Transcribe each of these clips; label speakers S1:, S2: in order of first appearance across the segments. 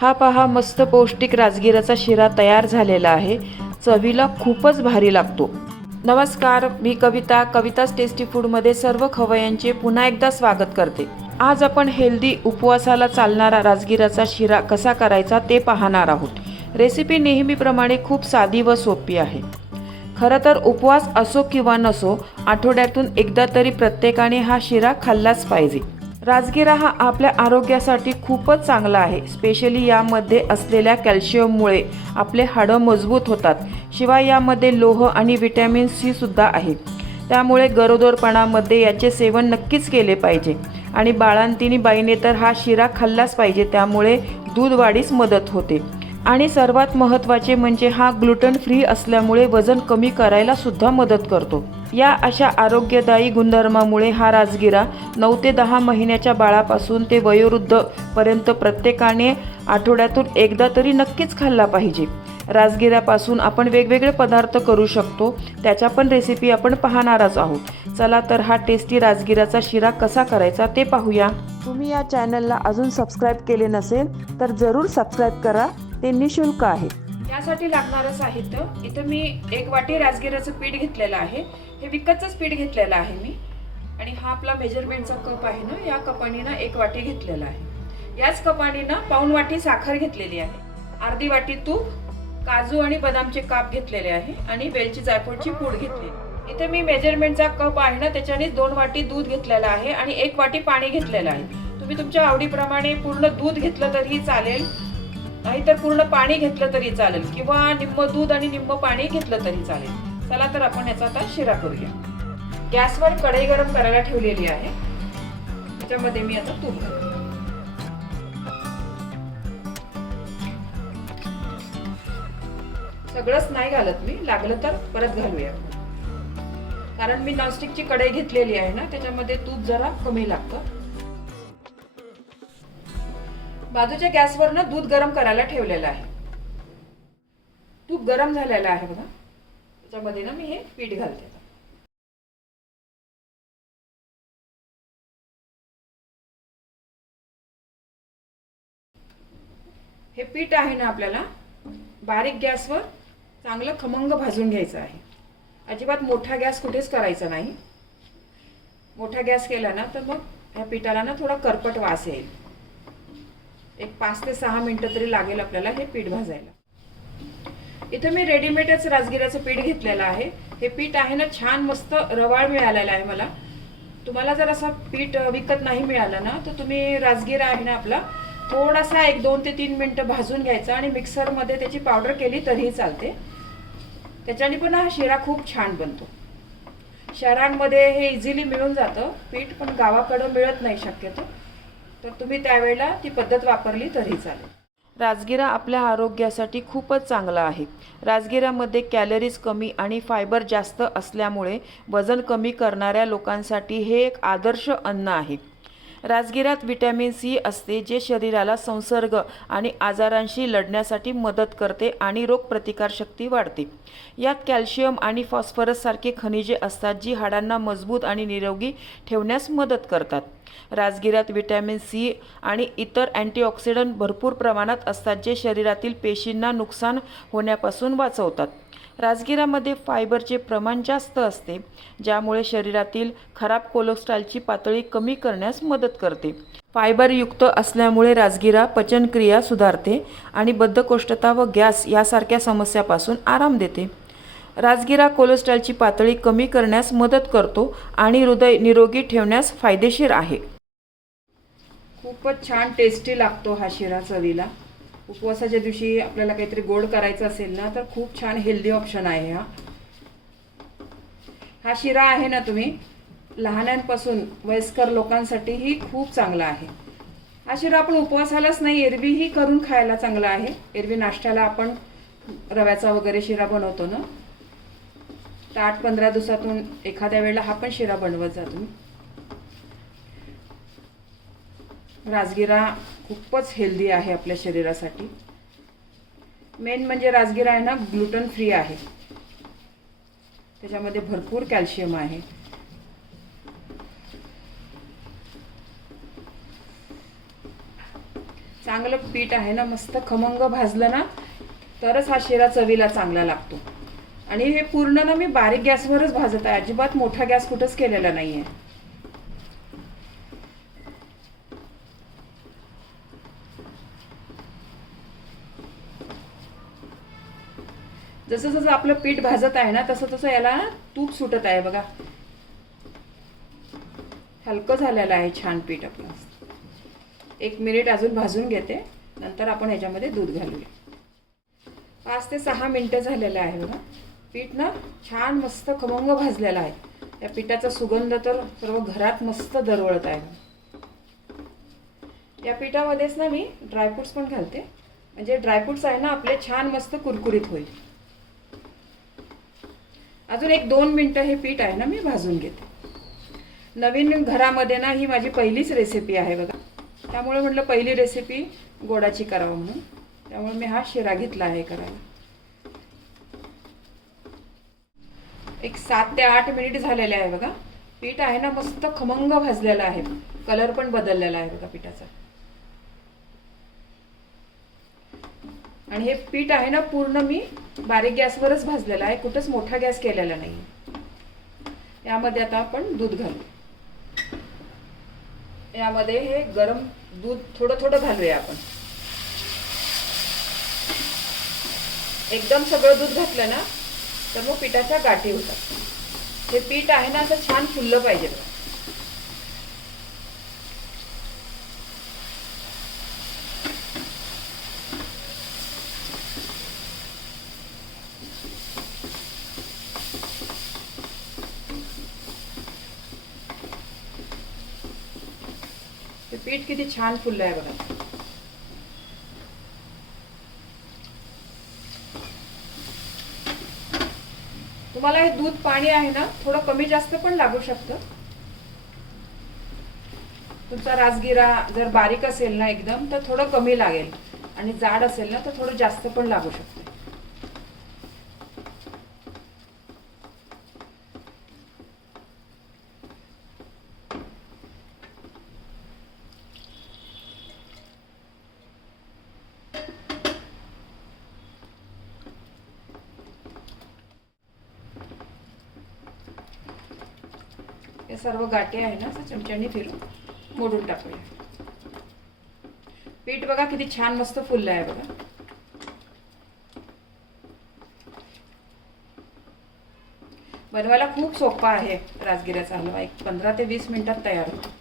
S1: हा पहा मस्त पौष्टिक राजगिराचा शिरा तयार झालेला आहे. चवीला खूपच भारी लागतो. नमस्कार मी कविता कविताच टेस्टी फूडमध्ये सर्व खवयांचे पुन्हा एकदा स्वागत करते. आज आपण हेल्दी उपवासाला चालणारा राजगिराचा शिरा कसा करायचा ते पाहणार आहोत. रेसिपी नेहमीप्रमाणे खूप साधी व सोपी आहे. खरं तर उपवास असो किंवा नसो आठवड्यातून एकदा तरी प्रत्येकाने हा शिरा खाल्लाच पाहिजे. राजगिरा हा आपल्या आरोग्यासाठी खूपच चांगला आहे. स्पेशली यामध्ये असलेल्या कॅल्शियममुळे आपले हाडं मजबूत होतात. शिवाय यामध्ये लोह आणि व्हिटॅमिन सी सुद्धा आहे. त्यामुळे गरोदरपणामध्ये याचे सेवन नक्कीच केले पाहिजे. आणि बाळांतिनी बाईने तर हा शिरा खाल्लाच पाहिजे. त्यामुळे दूध वाढीस मदत होते. आणि सर्वात महत्त्वाचे म्हणजे हा ग्लुटन फ्री असल्यामुळे वजन कमी करायला सुद्धा मदत करतो. या अशा आरोग्यदायी गुणधर्मामुळे हा राजगिरा नऊ ते दहा महिन्याच्या बाळापासून ते वयोवृद्ध पर्यंत प्रत्येकाने आठवड्यातून एकदा तरी नक्कीच खाल्ला पाहिजे. राजगिऱ्यापासून आपण वेगवेगळे पदार्थ करू शकतो त्याच्या पण रेसिपी आपण पाहणारच आहोत. चला तर हा टेस्टी राजगिराचा शिरा कसा करायचा ते पाहूया. तुम्ही या चॅनलला अजून सबस्क्राईब केले नसेल तर जरूर सबस्क्राईब करा. ते निशुल्क आहे. यासाठी लागणारं साहित्य इथं मी एक वाटी राजगिराचं पीठ घेतलेलं आहे. हे विकतचंच पीठ घेतलेलं आहे मी. आणि हा आपला मेजरमेंटचा कप आहे ना या कपाने ना एक वाटी घेतलेला आहे. याच कपाने ना पाऊन वाटी साखर घेतलेली आहे. अर्धी वाटी तूप काजू आणि बदामचे काप घेतलेले आहे आणि वेलची जायफळची पूड घेतली इथे मी मेजरमेंटचा कप आहे ना त्याच्याने दोन वाटी दूध घेतलेलं आहे आणि एक वाटी पाणी घेतलेलं आहे. तुम्ही तुमच्या आवडीप्रमाणे पूर्ण दूध घेतलं तरीही चालेल. नाहीतर पूर्ण पाणी घेतलं तरी चालेल किंवा निम्म दूध आणि निम्म पाणी घेतलं तरी चालेल. चला तर आपण याचा आता शिरा करूया. गॅसवर कढई गरम करायला ठेवलेली आहे. त्याच्यामध्ये मी आता तूप घालते. सगळंच नाही घालत मी. लागलं तर परत घालूया. कारण मी नॉनस्टिकची कढई घेतलेली आहे ना त्याच्यामध्ये तूप जरा कमी लागतं. बाजूच्या गॅसवर ना दूध गरम करायला ठेवलेलं आहे. तूप गरम झालेलं आहे बघा. त्याच्यामध्ये ना मी हे पीठ घालते. हे पीठ आहे ना आपल्याला बारीक गॅसवर चांगलं खमंग भाजून घ्यायचं आहे. अजिबात मोठा गॅस कुठेच करायचा नाही. मोठा गॅस केला ना तर मग ह्या पिठाला ना थोडा करपट वास येईल. एक पाच ते सहा मिनटं तरी लागेल आपल्याला हे पीठ भाजायला. इथं मी रेडीमेडच राजगिराचं पीठ घेतलेलं आहे. हे पीठ आहे ना छान मस्त रवाळ मिळालेलं आहे मला. तुम्हाला जर असं पीठ विकत नाही मिळालं ना तर तुम्ही राजगिरा आहे ना आपला थोडासा एक दोन ते तीन मिनटं भाजून घ्यायचा आणि मिक्सरमध्ये त्याची पावडर केली तरीही चालते. त्याच्याने पण हा शिरा खूप छान बनतो. शहरांमध्ये हे इझिली मिळून जातं. पीठ पण गावाकडं मिळत नाही शक्यतो. तर तुम्ही त्यावेळेला ती पद्धत वापरली तरी चालेल. राजगिरा आपल्या आरोग्यासाठी खूपच चांगला आहे. राजगिरामध्ये कॅलरीज कमी आणि फायबर जास्त असल्यामुळे वजन कमी करणाऱ्या लोकांसाठी हे एक आदर्श अन्न आहे. राजगिरात विटॅमिन सी असते जे शरीराला संसर्ग आणि आजारांशी लढण्यासाठी मदत करते आणि रोगप्रतिकारशक्ती वाढते. यात कॅल्शियम आणि फॉस्फरससारखे खनिजे असतात जी हाडांना मजबूत आणि निरोगी ठेवण्यास मदत करतात. राजगिरात व्हिटॅमिन सी आणि इतर अँटीऑक्सिडंट भरपूर प्रमाणात असतात जे शरीरातील पेशींना नुकसान होण्यापासून वाचवतात. राजगिरामध्ये फायबरचे प्रमाण जास्त असते ज्यामुळे शरीरातील खराब कोलेस्ट्रॉलची पातळी कमी करण्यास मदत करते. फायबरयुक्त असल्यामुळे राजगिरा पचनक्रिया सुधारते आणि बद्धकोष्ठता व गॅस यासारख्या समस्यापासून आराम देते. राजगिरा कोलेस्ट्रॉलची पातळी कमी करण्यास मदत करतो आणि हृदय निरोगी ठेवण्यास फायदेशीर आहे. खूपच छान टेस्टी लागतो हा शिरा चवीला. उपवासाच्या दिवशी आपल्याला काहीतरी गोड करायचं असेल ना तर खूप छान हेल्दी ऑप्शन आहे हा. हा शिरा आहे ना तुम्ही लहानांपासून वयस्कर लोकांसाठीही खूप चांगला आहे. हा शिरा आपण उपवासालाच नाही एरवीही करून खायला चांगला आहे. एरवी नाश्त्याला आपण रव्याचा वगैरे शिरा बनवतो ना. तर आठ पंधरा दिवसातून एखाद्या वेळेला हा पण शिरा बनवत जा तुम्ही. राजगिरा खूपच हेल्दी आहे आपल्या शरीरासाठी. मेन म्हणजे राजगिरा आहे ना ग्लुटन फ्री आहे. त्याच्यामध्ये भरपूर कॅल्शियम आहे. चांगलं पीठ आहे ना मस्त खमंग भाजलं ना तरच हा शिरा चवीला चांगला लागतो. आणि हे पूर्ण ना मी बारीक गॅसवरच भाजत आहे. अजिबात मोठा गॅस कुठंच केलेला नाही आहे जसं जसं आपलं पीठ भाजत आहे ना तसं तसं याला तूप सुटत आहे बघा. हलकं झालेलं आहे छान पीठ आपलं. एक मिनिट अजून भाजून घेते. नंतर आपण ह्याच्यामध्ये दूध घालूया. पाच ते सहा मिनटं झालेलं आहे बघा. पीठ ना छान मस्त खमंग भाजलेला आहे. या पिठाचा सुगंध तर सर्व घरात मस्त दरवळत आहे. या पिठामध्येच ना मी ड्रायफ्रुट्स पण घालते. म्हणजे ड्रायफ्रुट्स आहे ना आपले छान मस्त कुरकुरीत होईल. अजून एक दोन मिनटं हे पीठ आहे ना मी भाजून घेते. नवीन घरामध्ये ना ही माझी पहिलीच रेसिपी आहे बघा. त्यामुळे म्हटलं पहिली रेसिपी गोडाची करावं म्हणून. त्यामुळे मी हा शिरा घेतला आहे करायला. एक सात ते आठ मिनिट झालेले आहे बघा. पीठ आहे ना मस्त खमंग भाजलेलं आहे. कलर पण बदललेला आहे बघा पिठाचा. आणि हे पीठ आहे ना पूर्ण मी बारीक गॅसवरच भाजलेलं आहे. कुठंच मोठा गॅस केलेला नाही यामध्ये आता आपण दूध घालू. यामध्ये हे गरम दूध थोडं थोडं घालूया आपण. एकदम सगळं दूध घातलं ना तर मग पिठाच्या गाठी होतात. हे पीठ आहे ना असं छान फुललं पाहिजे ते पीठ किती छान फुललं आहे बघा. तुम्हाला हे दूध पाणी आहे ना थोडं कमी जास्त पण लागू शकतं. तुमचा राजगिरा जर बारीक असेल ना एकदम तर थोडं कमी लागेल. आणि जाड असेल ना तर थोडं जास्त पण लागू शकतं. हे सर्व गाठी आहे ना असं चमच्याने फिरून मोडून टाकूया. पीठ बघा किती छान मस्त फुललं आहे बघा. बनवायला खूप सोपा आहे राजगिऱ्याचा हलवा. एक पंधरा ते वीस मिनिटात तयार होतो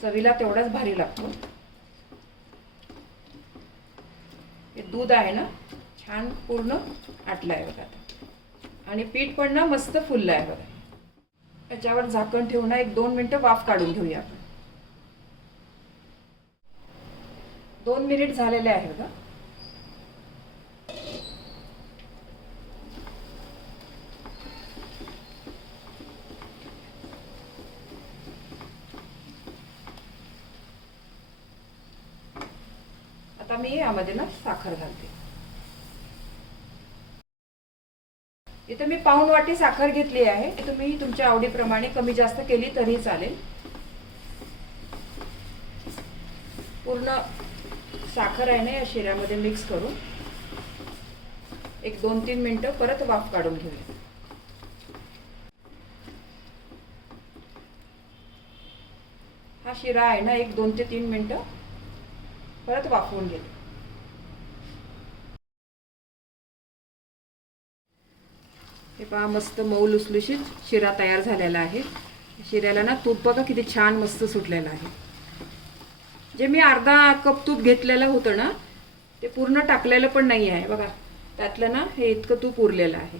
S1: चवीला तेवढाच भारी लागतो. हे दूध आहे ना छान पूर्ण आटलं आहे बघा आता. आणि पीठ पण ना मस्त फुललं आहे बघा. याच्यावर झाकण ठेवून एक दोन मिनिटं वाफ काढून घेऊया आपण. दोन मिनिट झालेले आहे बघा आता मी यामध्ये ना साखर घालते. इथे मी पाऊण वाटी साखर घेतली आहे. तुम्ही तुमच्या आवडीप्रमाणे कमी जास्त केली तरी चालेल. पूर्ण साखर आहे ना या शिऱ्यामध्ये मिक्स करून. एक दोन तीन मिनटं परत वाफ काढून घेऊया. हा शिरा आहे ना एक दोन ते तीन मिनटं परत वाफवून घेते. हे पहा मस्त मऊ लुसलुशीत शिरा तयार झालेला आहे. शिऱ्याला ना तूप बघा किती छान मस्त सुटलेलं आहे. जे मी अर्धा कप तूप घेतलेलं होतं ना ते पूर्ण टाकलेलं पण नाही आहे. बघा त्यातलं ना हे इतकं तूप उरलेलं आहे.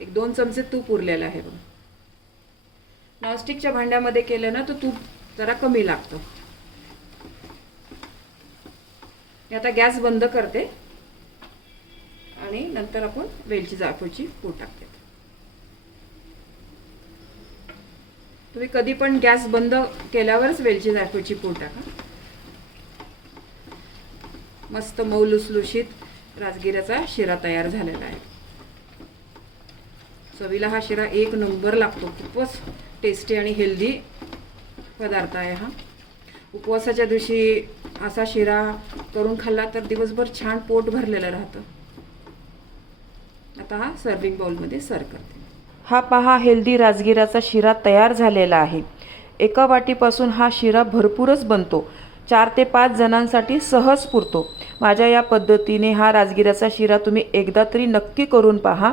S1: एक दोन चमचे तूप उरलेलं आहे बघा. नॉनस्टिकच्या भांड्यामध्ये केलं ना तर तूप जरा कमी लागतं. मी आता गॅस बंद करते. आणि नंतर आपण वेलची जाफूची पूड टाकतो. तुम्ही कधी पण गॅस बंद केल्यावरच वेलची जायफळची पूड टाका. मस्त मऊ लुसलुशीत राजगिऱ्याचा शिरा तयार झालेला आहे. चवीला हा शिरा एक नंबर लागतो. खूपच टेस्टी आणि हेल्दी पदार्थ आहे हा. उपवासाच्या दिवशी असा शिरा करून खाल्ला तर दिवसभर छान पोट भरलेलं राहतं. आता हा सर्विंग बाउलमध्ये सर्व करते. हा पहा हेल्दी राजगिराचा शिरा तयार झालेला आहे. एका वाटीपासून हा शिरा भरपूरच बनतो. चार ते पाच जणांसाठी सहज पुरतो. माझ्या या पद्धतीने हा राजगिराचा शिरा तुम्ही एकदा तरी नक्की करून पहा.